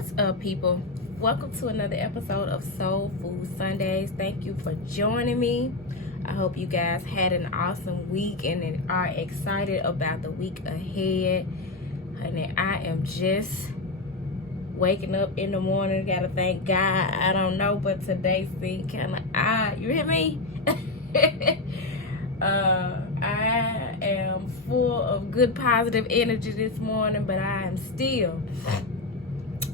What's up, people? Welcome to another episode of Soul Food Sundays. Thank you for joining me. I hope you guys had an awesome week and are excited about the week ahead. Honey, I am just waking up in the morning. Gotta thank God. I don't know, but today seemed kind of odd. You hear me? I am full of good, positive energy this morning, but I am still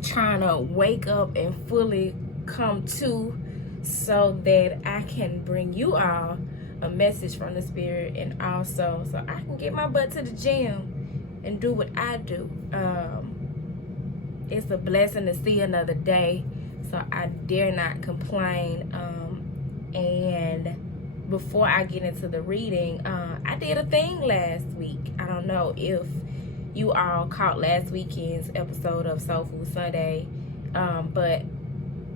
trying to wake up and fully come to so that I can bring you all a message from the Spirit, and also so I can get my butt to the gym and do what I do. It's a blessing to see another day, so I dare not complain. And before I get into the reading, I did a thing last week. I don't know if you all caught last weekend's episode of Soul Food Sunday, but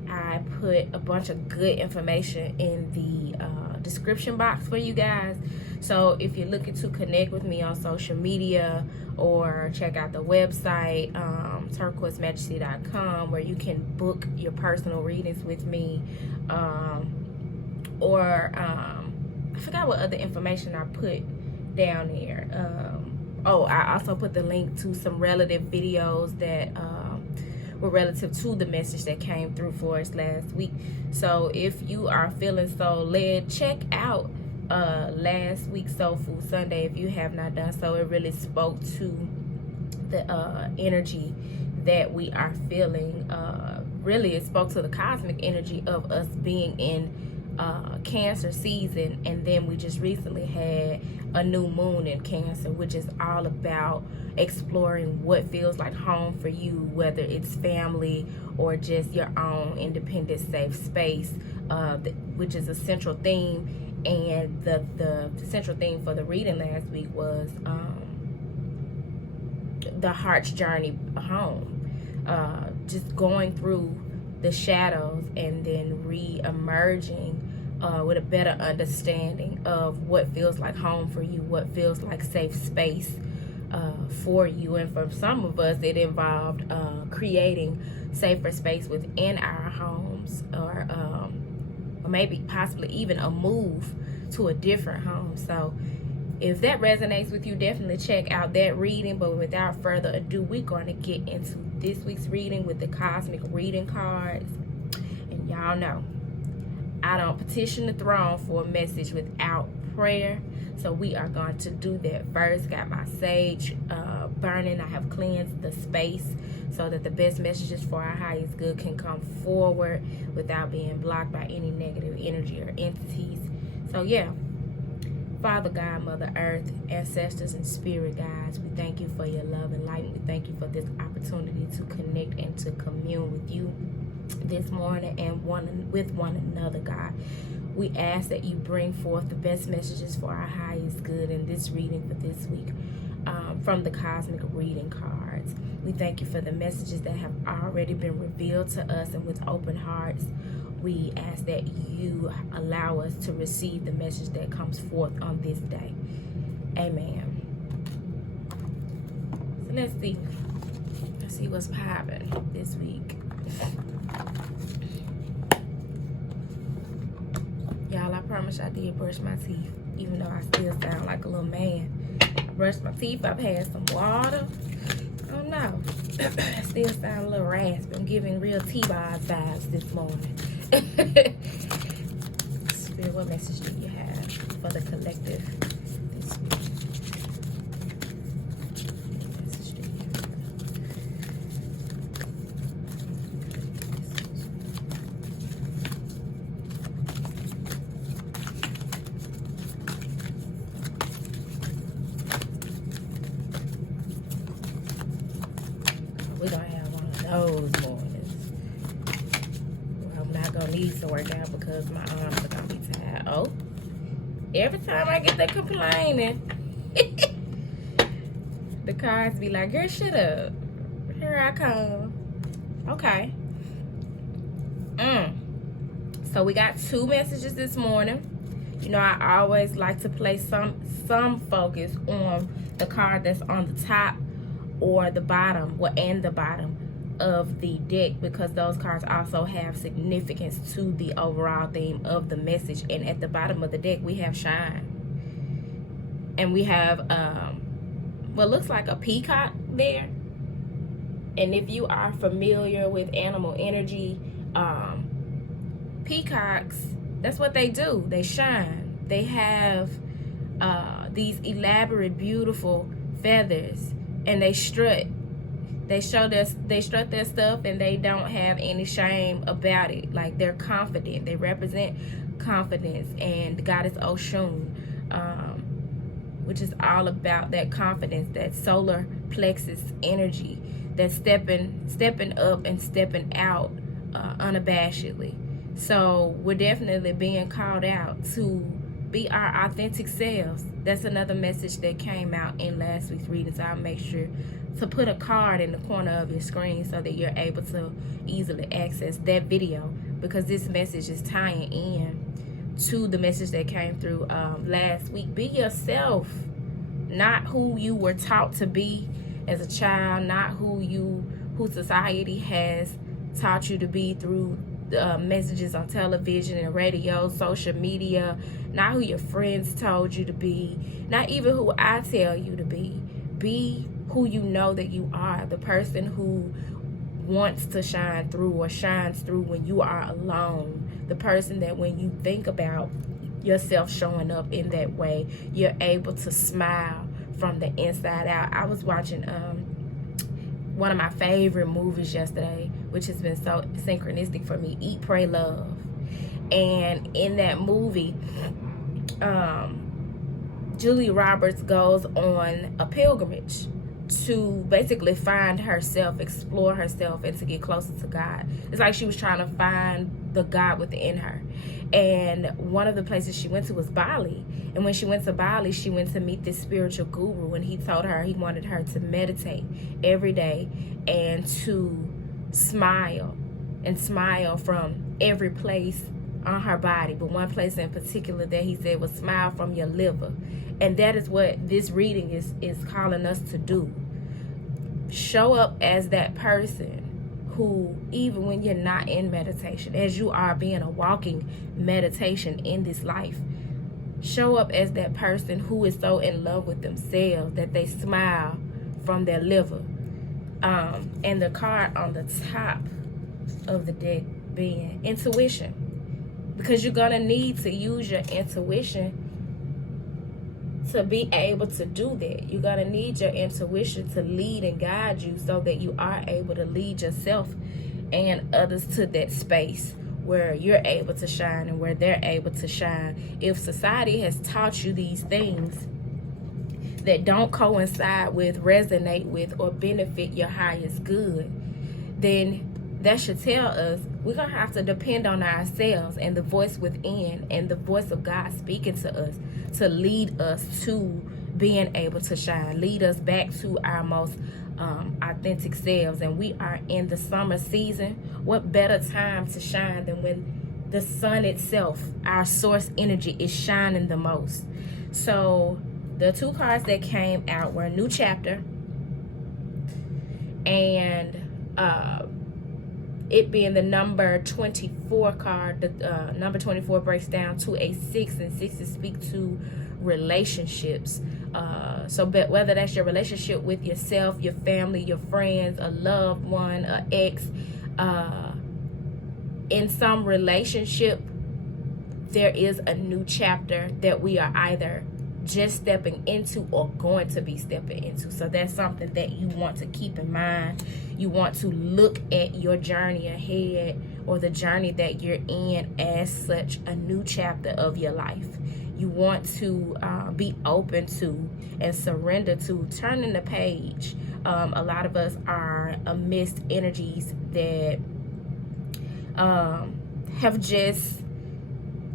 I put a bunch of good information in the description box for you guys. So if you're looking to connect with me on social media or check out the website, turquoisemajesty.com, where you can book your personal readings with me, or I forgot what other information I put down there. I also put the link to some relative videos that were relative to the message that came through for us last week. So if you are feeling so led, check out last week's Soul Food Sunday if you have not done so. It really spoke to the energy that we are feeling. Really, it spoke to the cosmic energy of us being in Cancer season, and then we just recently had a new moon in Cancer, which is all about exploring what feels like home for you, whether it's family or just your own independent safe space, which is a central theme. And the central theme for the reading last week was the heart's journey home, just going through the shadows and then re-emerging with a better understanding of what feels like home for you, what feels like safe space for you. And for some of us, it involved creating safer space within our homes, or maybe possibly even a move to a different home. So if that resonates with you, definitely check out that reading. But without further ado, we're going to get into this week's reading with the cosmic reading cards. And y'all know I don't petition the throne for a message without prayer, so we are going to do that first. Got my sage burning. I have cleansed the space so that the best messages for our highest good can come forward without being blocked by any negative energy or entities. So yeah, Father God, Mother Earth, ancestors, and spirit guides, we thank you for your love and light. We thank you for this opportunity to connect and to commune with you this morning and with one another, God. We ask that you bring forth the best messages for our highest good in this reading for this week, from the cosmic reading cards. We thank you for the messages that have already been revealed to us, and with open hearts, we ask that you allow us to receive the message that comes forth on this day. Amen. So let's see what's popping this week. Y'all, I promise I did brush my teeth, even though I still sound like a little man. Brushed my teeth, I've had some water. I don't know. I still sound a little raspy. I'm giving real T-Boz vibes this morning. Spirit, what message do you have for the collective this week? What message do you have? We're gonna have one of those mornings. Well, I'm not gonna need to work out because my arms are gonna be tired. Oh, every time I get to complaining, the cards be like, girl, shut up. Here I come. Okay. So we got two messages this morning. You know, I always like to place some focus on the card that's on the top or the bottom, and the bottom of the deck, because those cards also have significance to the overall theme of the message. And at the bottom of the deck, we have shine. And we have what looks like a peacock there. And if you are familiar with animal energy, peacocks, that's what they do. They shine. They have these elaborate, beautiful feathers, and they strut. They strut their stuff, and they don't have any shame about it. Like, they're confident. They represent confidence. And the goddess Oshun, which is all about that confidence, that solar plexus energy, that stepping up and stepping out unabashedly. So we're definitely being called out to be our authentic selves. That's another message that came out in last week's reading. So I'll make sure to put a card in the corner of your screen so that you're able to easily access that video, because this message is tying in to the message that came through last week. Be yourself, not who you were taught to be as a child, not who society has taught you to be through messages on television and radio, social media, not who your friends told you to be, not even who I tell you to be. Be who you know that you are, the person who wants to shine through or shines through when you are alone, the person that when you think about yourself showing up in that way, you're able to smile from the inside out. I was watching one of my favorite movies yesterday, which has been so synchronistic for me, Eat, Pray, Love. And in that movie, Julia Roberts goes on a pilgrimage to basically find herself, explore herself, and to get closer to God. It's like she was trying to find the God within her. And one of the places she went to was Bali. And when she went to Bali, she went to meet this spiritual guru, and he told her he wanted her to meditate every day and to smile, and smile from every place on her body. But one place in particular that he said was smile from your liver. And that is what this reading is calling us to do. Show up as that person who, even when you're not in meditation, as you are being a walking meditation in this life, show up as that person who is so in love with themselves that they smile from their liver. And the card on the top of the deck being intuition, because you're gonna need to use your intuition to be able to do that. You're gonna need your intuition to lead and guide you so that you are able to lead yourself and others to that space where you're able to shine and where they're able to shine. If society has taught you these things that don't coincide with, resonate with, or benefit your highest good, then that should tell us we're going to have to depend on ourselves and the voice within and the voice of God speaking to us to lead us to being able to shine, lead us back to our most authentic selves. And we are in the summer season. What better time to shine than when the sun itself, our source energy, is shining the most? So the two cards that came out were New Chapter, and it being the number 24 card. The number 24 breaks down to a 6, and 6s speak to relationships. So whether that's your relationship with yourself, your family, your friends, a loved one, an ex, in some relationship, there is a new chapter that we are either just stepping into or going to be stepping into. So that's something that you want to keep in mind. You want to look at your journey ahead, or the journey that you're in, as such a new chapter of your life. You want to be open to and surrender to turning the page. A lot of us are amidst energies that have just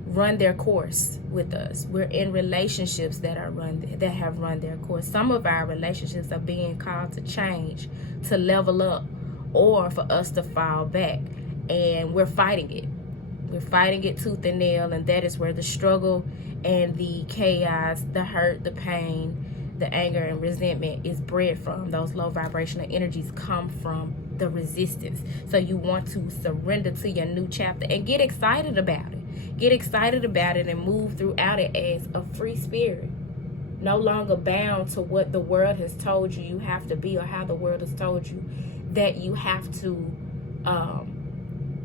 run their course with us. We're in relationships that have run their course. Some of our relationships are being called to change, to level up, or for us to fall back, and we're fighting it. We're fighting it tooth and nail, and that is where the struggle and the chaos, the hurt, the pain, the anger and resentment is bred from. Those low vibrational energies come from the resistance. So you want to surrender to your new chapter and get excited about it. Get excited about it and move throughout it as a free spirit. No longer bound to what the world has told you you have to be, or how the world has told you that you have to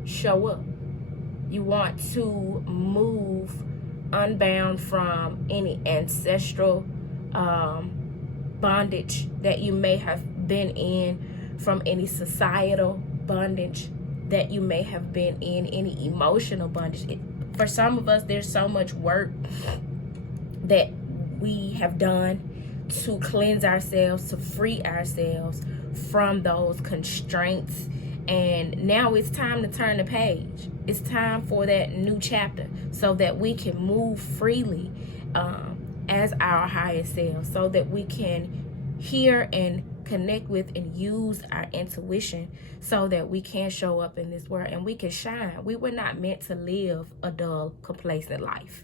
show up. You want to move unbound from any ancestral bondage that you may have been in, from any societal bondage that you may have been in, any emotional bondage. For some of us, there's so much work that we have done to cleanse ourselves, to free ourselves from those constraints. And now it's time to turn the page. It's time for that new chapter so that we can move freely as our highest self, so that we can hear and connect with and use our intuition so that we can show up in this world and we can shine. We were not meant to live a dull, complacent life.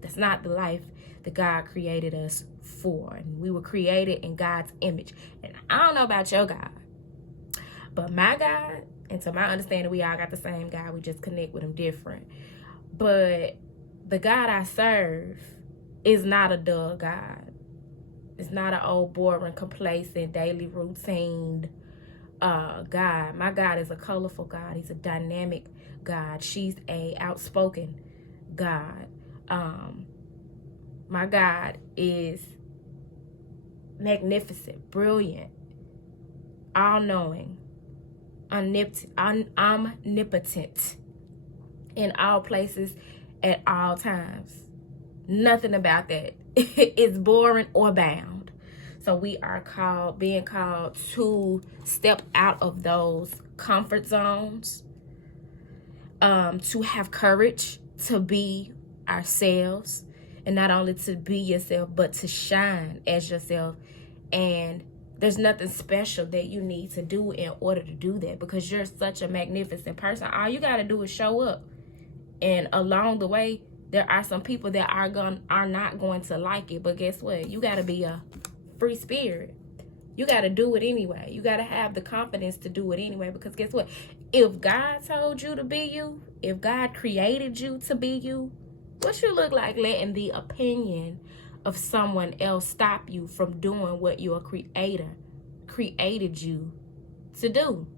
That's not the life that God created us for. And we were created in God's image. And I don't know about your God, but my God, and to my understanding, we all got the same God. We just connect with him different. But the God I serve is not a dull God. It's not an old, boring, complacent, daily routine God. My God is a colorful God. He's a dynamic God. She's a outspoken God. My God is magnificent, brilliant, all-knowing, omnipotent in all places at all times. Nothing about that is boring or bound. So we are being called to step out of those comfort zones, to have courage, to be ourselves, and not only to be yourself, but to shine as yourself. And there's nothing special that you need to do in order to do that, because you're such a magnificent person. All you got to do is show up. And along the way, there are some people that are not going to like it. But guess what? You got to be a free spirit. You got to do it anyway. You got to have the confidence to do it anyway. Because guess what? If God told you to be you, if God created you to be you, what you look like letting the opinion of someone else stop you from doing what your creator created you to do?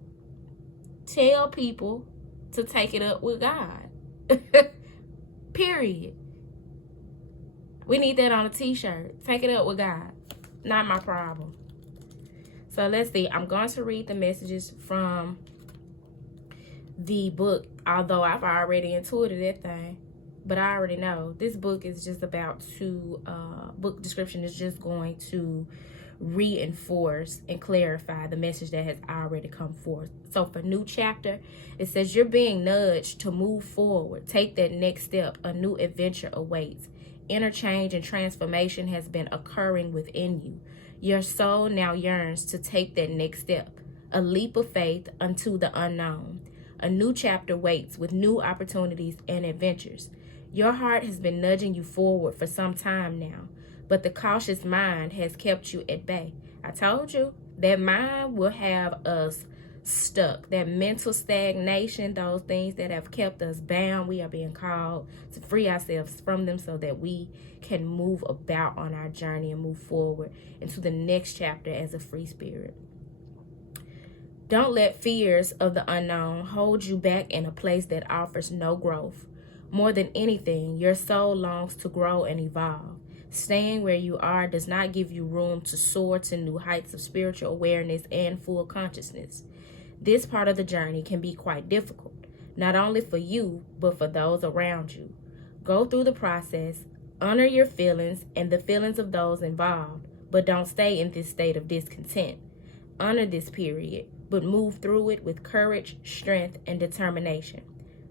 Tell people to take it up with God. Period. We need that on a t-shirt. Take it up with God. Not my problem. So let's see. I'm going to read the messages from the book, although I've already intuited that thing. But I already know this book is just about to, book description is just going to reinforce and clarify the message that has already come forth. So for new chapter, it says you're being nudged to move forward. Take that next step. A new adventure awaits. Inner change and transformation has been occurring within you. Your soul now yearns to take that next step. A leap of faith unto the unknown. A new chapter waits with new opportunities and adventures. Your heart has been nudging you forward for some time now, but the cautious mind has kept you at bay. I told you, that mind will have us stuck. That mental stagnation, those things that have kept us bound, we are being called to free ourselves from them so that we can move about on our journey and move forward into the next chapter as a free spirit. Don't let fears of the unknown hold you back in a place that offers no growth. More than anything, your soul longs to grow and evolve. Staying where you are does not give you room to soar to new heights of spiritual awareness and full consciousness. This part of the journey can be quite difficult, not only for you, but for those around you. Go through the process, honor your feelings and the feelings of those involved, but don't stay in this state of discontent. Honor this period, but move through it with courage, strength, and determination.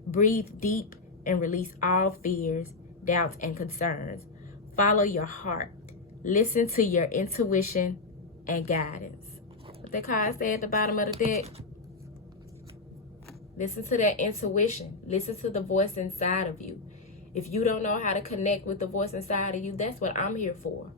Breathe deep and release all fears, doubts, and concerns. Follow your heart. Listen to your intuition and guidance. What that card say at the bottom of the deck? Listen to that intuition. Listen to the voice inside of you. If you don't know how to connect with the voice inside of you, that's what I'm here for.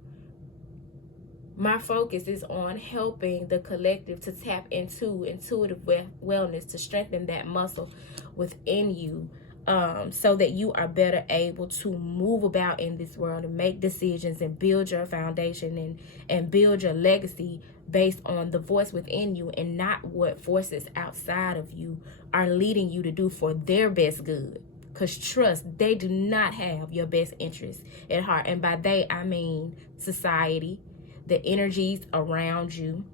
My focus is on helping the collective to tap into intuitive wellness, to strengthen that muscle within you, so that you are better able to move about in this world and make decisions and build your foundation and build your legacy based on the voice within you, and not what forces outside of you are leading you to do for their best good. Because trust, they do not have your best interests at heart. And by they, I mean society, the energies around you.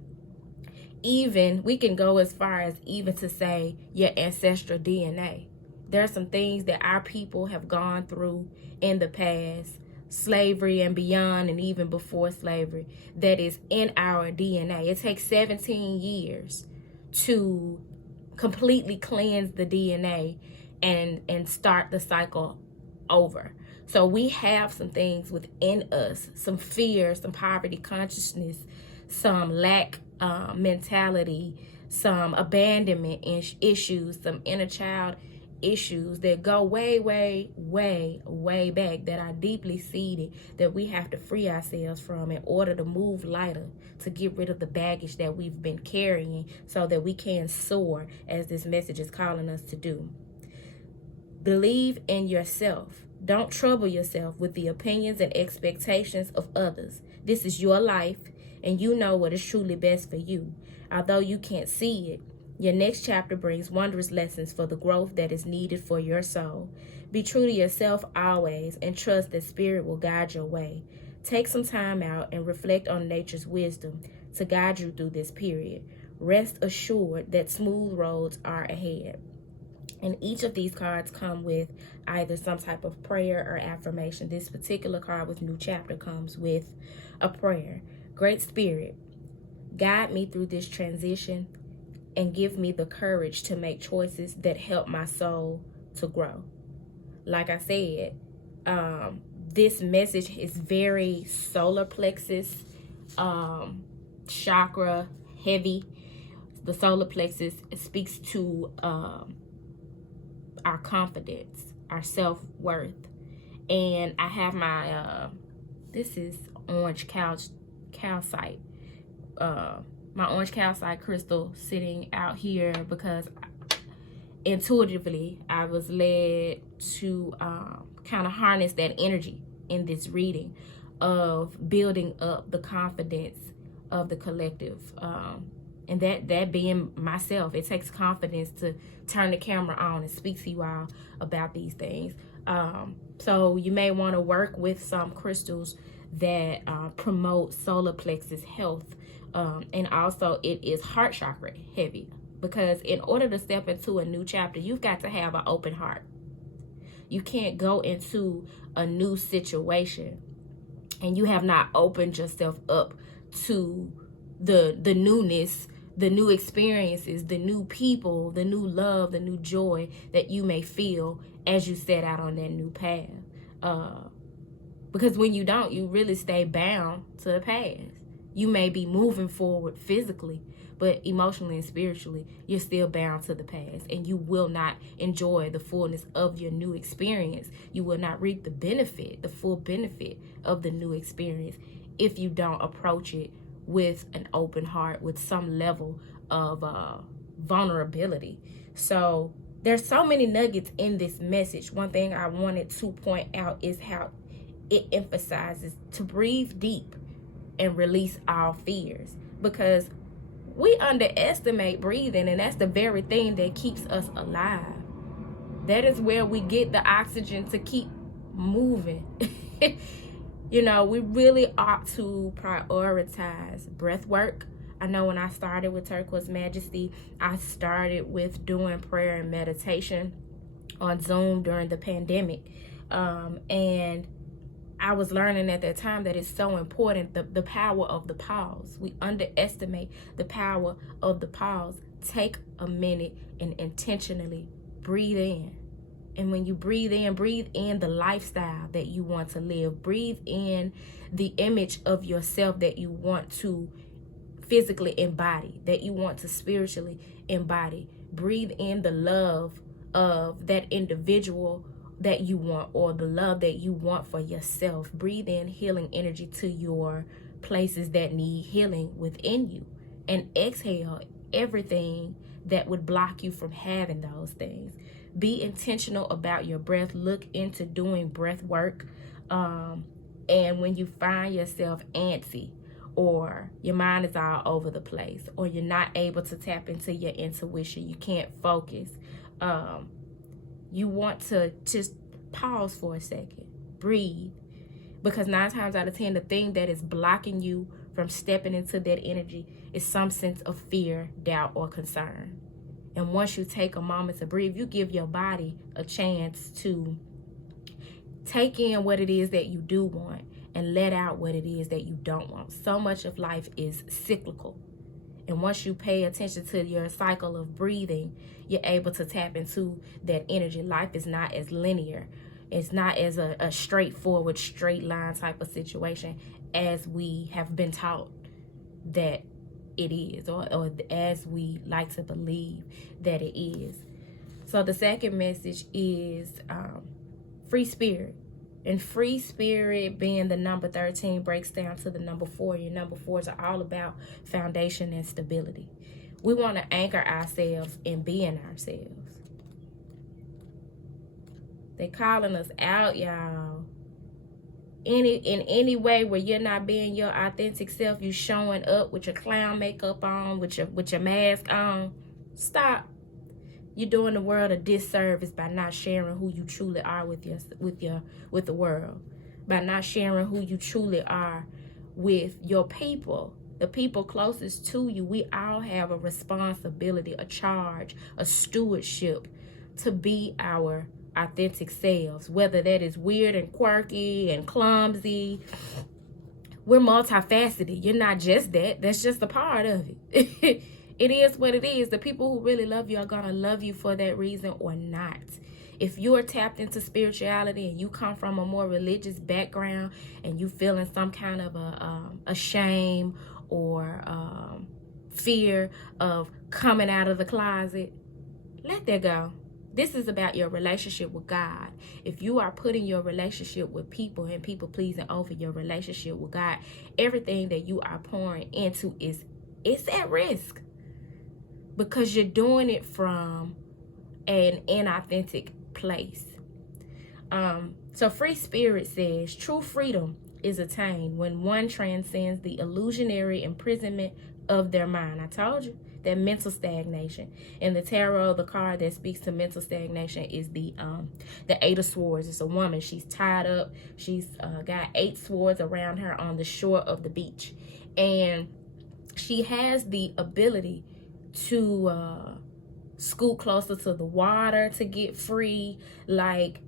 Even, we can go as far as even to say your ancestral DNA. There are some things that our people have gone through in the past, slavery and beyond, and even before slavery, that is in our DNA. It takes 17 years to completely cleanse the DNA and start the cycle over. So we have some things within us, some fear, some poverty consciousness, some lack mentality, some abandonment issues, some inner child issues that go way, way, way, way back, that are deeply seated, that we have to free ourselves from in order to move lighter, to get rid of the baggage that we've been carrying, so that we can soar as this message is calling us to do. Believe in yourself. Don't trouble yourself with the opinions and expectations of others. This is your life, and you know what is truly best for you. Although you can't see it, your next chapter brings wondrous lessons for the growth that is needed for your soul. Be true to yourself always, and trust that Spirit will guide your way. Take some time out and reflect on nature's wisdom to guide you through this period. Rest assured that smooth roads are ahead. And each of these cards come with either some type of prayer or affirmation. This particular card with new chapter comes with a prayer. Great Spirit, guide me through this transition and give me the courage to make choices that help my soul to grow. Like I said, this message is very solar plexus chakra heavy. The solar plexus speaks to our confidence, our self-worth. And I have my this is orange calcite, my orange calcite crystal sitting out here because intuitively I was led to kind of harness that energy in this reading of building up the confidence of the collective, and that being myself. It takes confidence to turn the camera on and speak to you all about these things. So you may want to work with some crystals that promote solar plexus health. And also it is heart chakra heavy, because in order to step into a new chapter, you've got to have an open heart. You can't go into a new situation and you have not opened yourself up to the newness, the new experiences, the new people, the new love, the new joy that you may feel as you set out on that new path. Because when you don't, you really stay bound to the past. You may be moving forward physically, but emotionally and spiritually, you're still bound to the past, and you will not enjoy the fullness of your new experience. You will not reap the benefit, the full benefit of the new experience, if you don't approach it with an open heart, with some level of vulnerability. So there's so many nuggets in this message. One thing I wanted to point out is how it emphasizes to breathe deep and release all fears, because we underestimate breathing, and that's the very thing that keeps us alive. That is where we get the oxygen to keep moving. You know, we really ought to prioritize breath work. I know when I started with Turquoise Majesty, I started with doing prayer and meditation on Zoom during the pandemic. And I was learning at that time that it's so important, the power of the pause. We underestimate the power of the pause. Take a minute and intentionally breathe in. And when you breathe in the lifestyle that you want to live. Breathe in the image of yourself that you want to physically embody, that you want to spiritually embody. Breathe in the love of that individual that you want, or the love that you want for yourself. Breathe in healing energy to your places that need healing within you, and exhale everything that would block you from having those things. Be intentional about your breath. Look into doing breath work. And when you find yourself antsy, or your mind is all over the place, or you're not able to tap into your intuition, you can't focus, you want to just pause for a second, breathe, because 9 times out of 10, the thing that is blocking you from stepping into that energy is some sense of fear, doubt, or concern. And once you take a moment to breathe, you give your body a chance to take in what it is that you do want and let out what it is that you don't want. So much of life is cyclical. And once you pay attention to your cycle of breathing, you're able to tap into that energy. Life is not as linear. It's not as a straightforward, straight line type of situation as we have been taught that it is, or as we like to believe that it is. So the second message is free spirit. And free spirit, being the number 13, breaks down to the number 4. Your number 4s are all about foundation and stability. We want to anchor ourselves in being ourselves. They calling us out, y'all. In any way where you're not being your authentic self, you showing up with your clown makeup on, with your mask on, stop. You're doing the world a disservice by not sharing who you truly are with the world, by not sharing who you truly are with your people, the people closest to you. We all have a responsibility, a charge, a stewardship to be our authentic selves, whether that is weird and quirky and clumsy. We're multifaceted. You're not just that. That's just a part of it. It is what it is. The people who really love you are going to love you for that reason or not. If you are tapped into spirituality and you come from a more religious background and you feeling some kind of a shame or fear of coming out of the closet, let that go. This is about your relationship with God. If you are putting your relationship with people and people pleasing over your relationship with God, everything that you are pouring into it's at risk, because you're doing it from an inauthentic place. So free spirit says true freedom is attained when one transcends the illusionary imprisonment of their mind. I told you that mental stagnation. In the tarot, the card that speaks to mental stagnation is the 8 of Swords. It's a woman. She's tied up. She's got 8 swords around her on the shore of the beach, and she has the ability to scoot closer to the water to get free. Like,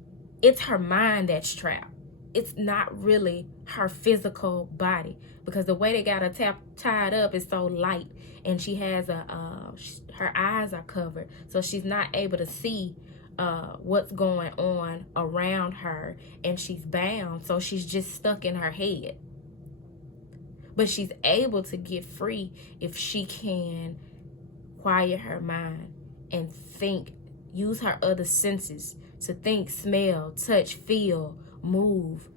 it's her mind that's trapped. It's not really her physical body, because the way they got her tied up is so light, and she has her eyes are covered, so she's not able to see what's going on around her, and she's bound, so she's just stuck in her head. But she's able to get free if she can quiet her mind and think, use her other senses to think, smell, touch, feel, move,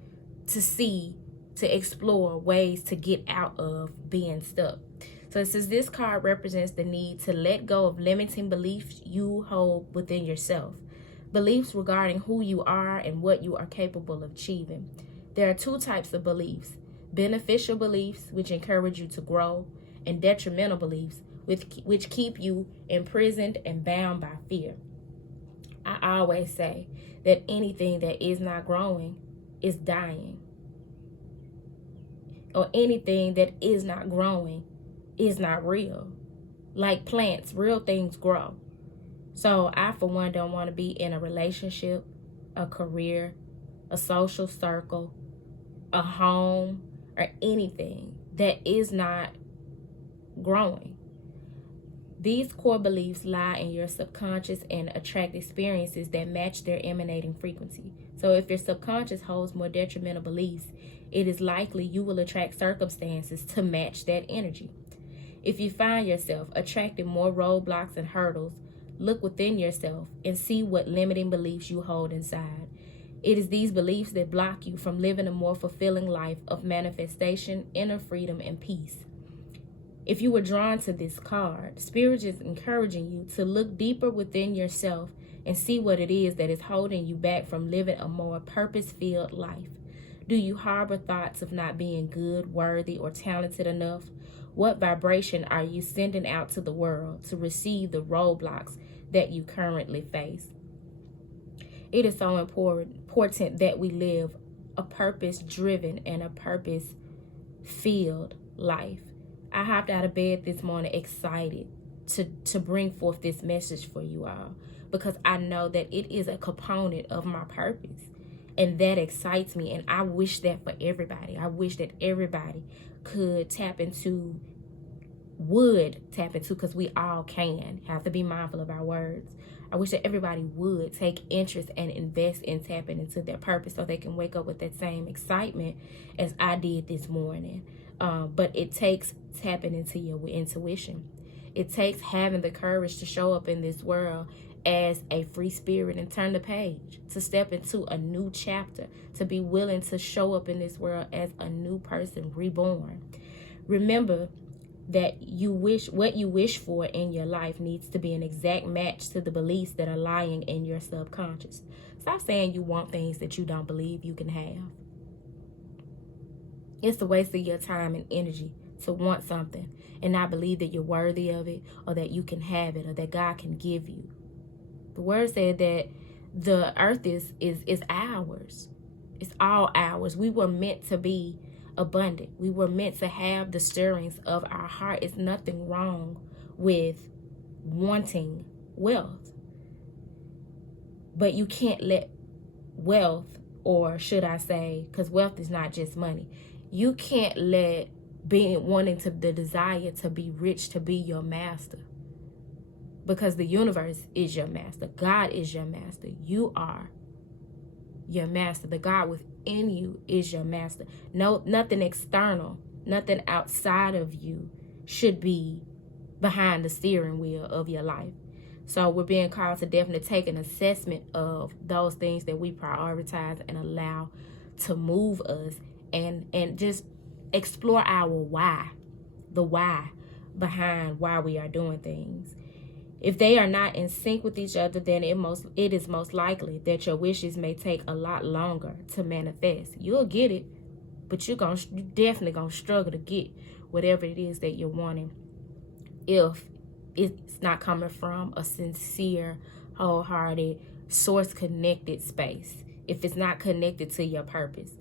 to see, to explore ways to get out of being stuck. So it says this card represents the need to let go of limiting beliefs you hold within yourself. Beliefs regarding who you are and what you are capable of achieving. There are 2 types of beliefs: beneficial beliefs, which encourage you to grow, and detrimental beliefs, which keep you imprisoned and bound by fear. I always say that anything that is not growing is dying. Or anything that is not growing is not real. Like plants, real things grow. So I, for one, don't want to be in a relationship, a career, a social circle, a home, or anything that is not growing. These core beliefs lie in your subconscious and attract experiences that match their emanating frequency. So if your subconscious holds more detrimental beliefs, it is likely you will attract circumstances to match that energy. If you find yourself attracting more roadblocks and hurdles, look within yourself and see what limiting beliefs you hold inside. It is these beliefs that block you from living a more fulfilling life of manifestation, inner freedom, and peace. If you were drawn to this card, Spirit is encouraging you to look deeper within yourself and see what it is that is holding you back from living a more purpose-filled life. Do you harbor thoughts of not being good, worthy, or talented enough? What vibration are you sending out to the world to receive the roadblocks that you currently face? It is so important that we live a purpose-driven and a purpose-filled life. I hopped out of bed this morning excited to bring forth this message for you all, because I know that it is a component of my purpose, and that excites me, and I wish that for everybody. I wish that everybody could tap into, because we all can. Have to be mindful of our words. I wish that everybody would take interest and invest in tapping into their purpose so they can wake up with that same excitement as I did this morning. But it takes tapping into your intuition. It takes having the courage to show up in this world as a free spirit and turn the page, to step into a new chapter, to be willing to show up in this world as a new person, reborn. Remember that what you wish for in your life needs to be an exact match to the beliefs that are lying in your subconscious. Stop saying you want things that you don't believe you can have. It's a waste of your time and energy to want something and not believe that you're worthy of it, or that you can have it, or that God can give you. The word said that the earth is ours. It's all ours. We were meant to be abundant. We were meant to have the stirrings of our heart. It's nothing wrong with wanting wealth. But you can't let wealth, or should I say, because wealth is not just money, you can't let the desire to be rich to be your master. Because the universe is your master. God is your master. You are your master. The God within you is your master. No, nothing external, nothing outside of you should be behind the steering wheel of your life. So we're being called to definitely take an assessment of those things that we prioritize and allow to move us, and just explore our why, the why behind why we are doing things. If they are not in sync with each other, then it is most likely that your wishes may take a lot longer to manifest. You'll get it, but you're definitely gonna struggle to get whatever it is that you're wanting if it's not coming from a sincere, wholehearted, source-connected space. If it's not connected to your purpose.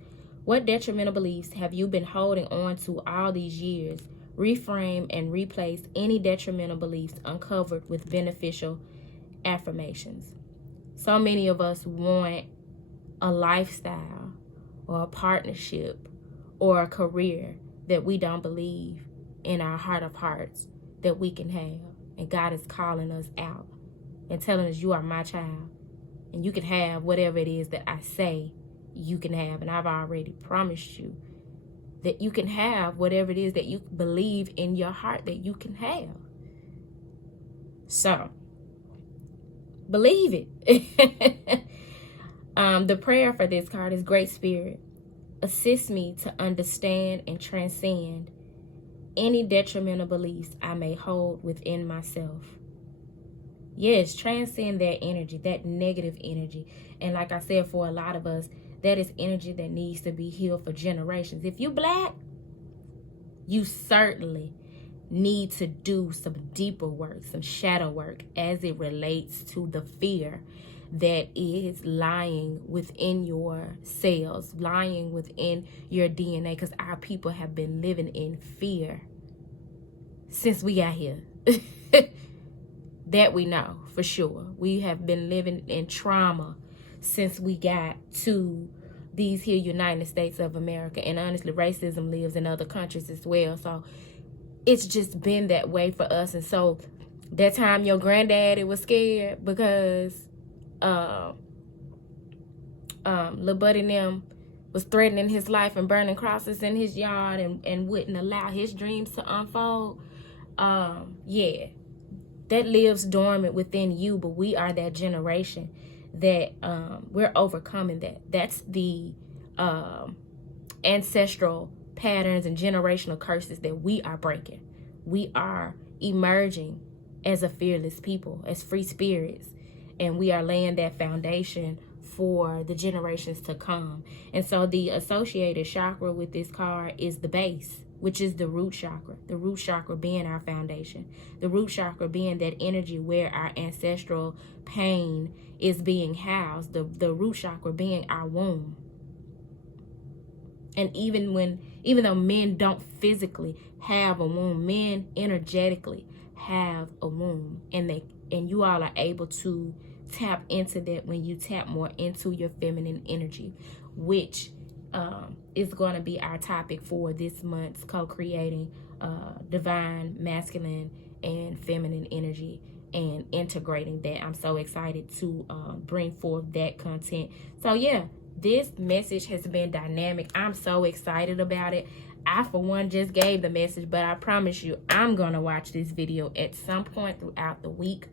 What detrimental beliefs have you been holding on to all these years? Reframe and replace any detrimental beliefs uncovered with beneficial affirmations. So many of us want a lifestyle or a partnership or a career that we don't believe in our heart of hearts that we can have. And God is calling us out and telling us, you are my child, and you can have whatever it is that I say you can have. And I've already promised you that you can have whatever it is that you believe in your heart that you can have. So, believe it. The prayer for this card is, Great Spirit, assist me to understand and transcend any detrimental beliefs I may hold within myself. Yes, transcend that energy, that negative energy. And like I said, for a lot of us, that is energy that needs to be healed for generations. If you Black, you certainly need to do some deeper work, some shadow work, as it relates to the fear that is lying within your cells, lying within your DNA, because our people have been living in fear since we got here. That we know for sure. We have been living in trauma since we got to these here United States of America. And honestly, racism lives in other countries as well. So it's just been that way for us. And so that time your granddaddy was scared because Lil Buddy and them was threatening his life and burning crosses in his yard and wouldn't allow his dreams to unfold. Yeah, that lives dormant within you, but we are that generation that we're overcoming that. That's the ancestral patterns and generational curses that we are breaking. We are emerging as a fearless people, as free spirits, and we are laying that foundation for the generations to come. And so the associated chakra with this card is the base, which is the root chakra. The root chakra being our foundation. The root chakra being that energy where our ancestral pain is being housed. The root chakra being our womb. And even though men don't physically have a womb, men energetically have a womb, and you all are able to tap into that when you tap more into your feminine energy, which is going to be our topic for this month's co-creating divine masculine and feminine energy and integrating that. I'm so excited to bring forth that content. So yeah, this message has been dynamic. I'm so excited about it. I, for one, just gave the message, but I promise you, I'm going to watch this video at some point throughout the week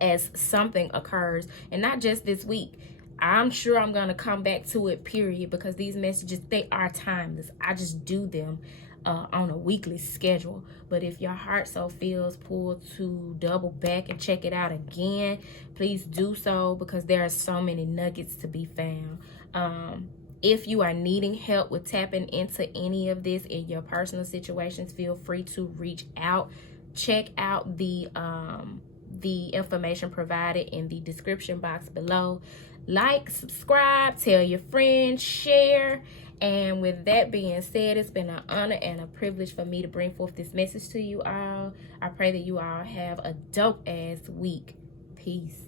as something occurs, and not just this week. I'm sure I'm going to come back to it, period, because these messages, they are timeless. I just do them on a weekly schedule. But if your heart so feels pulled to double back and check it out again, please do so, because there are so many nuggets to be found. If you are needing help with tapping into any of this in your personal situations, feel free to reach out. Check out the information provided in the description box below. Like, subscribe, tell your friends, share. And with that being said, it's been an honor and a privilege for me to bring forth this message to you all. I pray that you all have a dope ass week. Peace.